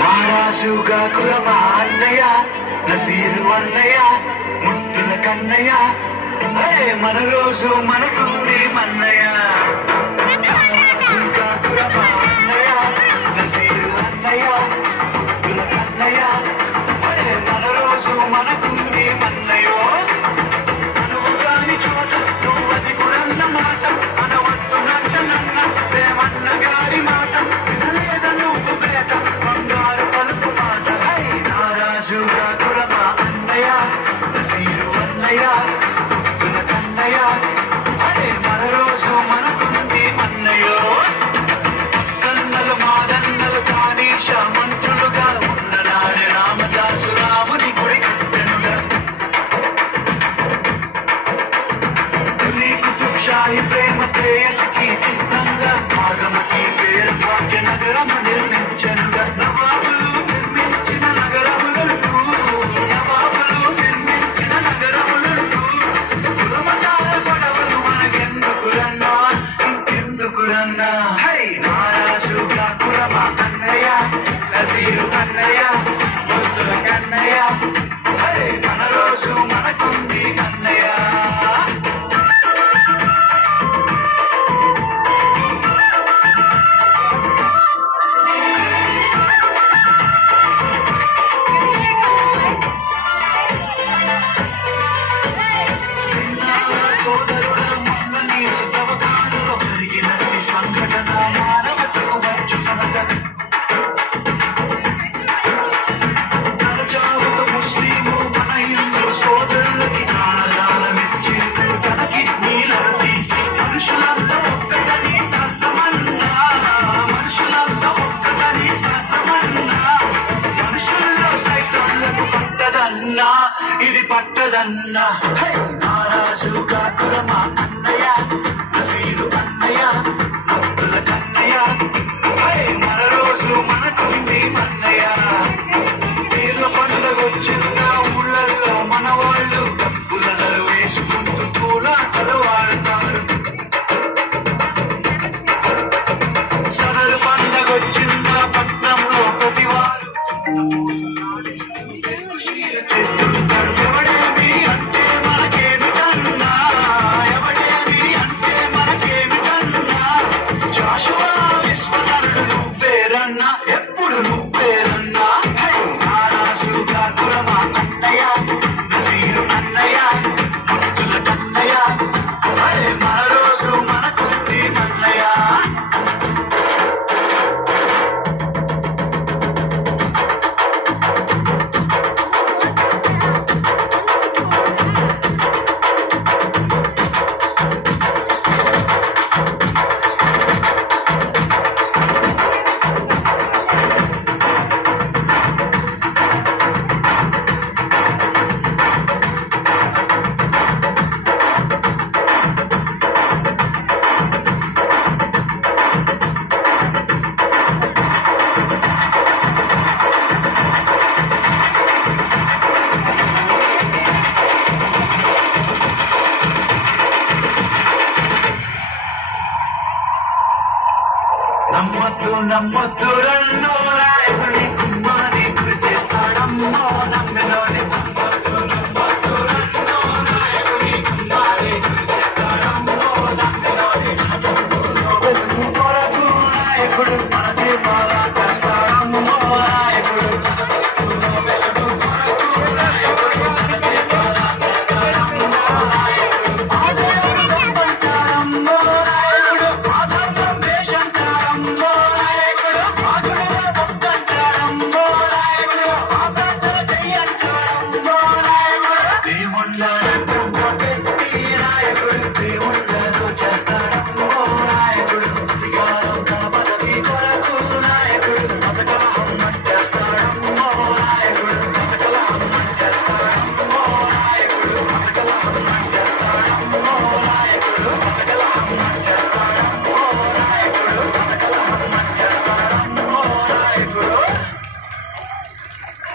వారాసుగా కురమా అన్నయ్య నసీరు అన్నయ్య ముద్దుల కన్నయ్య అరే మన రోజు మనకుంది మన్నయ్య వారాసుగా కురమా అన్నయ్య నసీరు అన్నయ్య ముద్దుల కన్నయ్య అరే మన రోజు మనకుంది మన్నయ్యో అనువు కాని చోట నువ్వది కురన్న మాట అనవద్దు నన్న ప్రేమన్న గారి మాట వినలేద నువ్వు బేట బంగారు పలుకు మాట నారాజుగా కురమా అన్నయ్య నసీరు అన్నయ్య ముద్దుల కన్నయ్య అరే మన రోజు మనకుంది మన్నయ్యో కన్నలు మాదన్నలు కానీష మంత్రులుగా ఉన్ననాడే రామదాసు రాముని గుడి కట్టెనుగా కుతుబ్షాహి ప్రేమ ప్రేయసికి చిహ్నంగా ఆగమకి పేరు భాగ్య నగరం నిర్మించనుగా నవాబులు నిర్మించిన నగరములంటూ నవాబులు నిర్మించిన నగరములంటూ కులమతాల గొడవలు మనకెందుకురన్నా ఇంకెందుకురన్నా హై నారాజుగా కురమా అన్నయ్య నసీరు అన్నయ్య ముద్దుల కన్నయ్య హై మన రోజు మనకుంది అన్నయ్య సోదరుడ మొన్న నీ చిత్తవకాలలో జరిగినది సంఘటన మానవతకు వచ్చుతనగా తలచావుకు ముస్లిము మన హిందూ సోదరులకి కాలమిచ్చేందు తనకి నీళ్ళను తీసి మనుషులంతా ఒక్కటని శాస్త్రమన్నా మనుషులంతా ఒక్కటని శాస్త్రమన్నా మనుషుల్లో సైతంలకు పట్టదన్నా ఇది పట్టదన్నా హై నారాజుగా కురమా అన్నయ్య నసీరు అన్నయ్య ముద్దుల కన్నయ్య హై మన రోజు మనకుంది మన్నయ్య వీళ్ళ పండుగొచ్చిందా ఊళ్ళల్లో మన వాళ్ళు డబ్బులను వేసుకుంటూ తూలాటలు ఆడతారు సదరు పండగొచ్చిందా పట్నంలో ప్రతి వారు చేస్తుంటారు ఎవడేమి అంటే మనకేమిటన్నా ఎవడేమి అంటే మనకేమిటన్నా జాషువా విశ్వనరుడు నువ్వేరన్నా ఎప్పుడు నువ్వేరన్నా హై నారాజుగా కురమా అన్నయ్య నసీరు అన్నయ్య ముద్దుల కన్నయ్య హై మన రోజు మనకుంది మన్నయ్య నమ్మొద్దు నమ్మొద్దు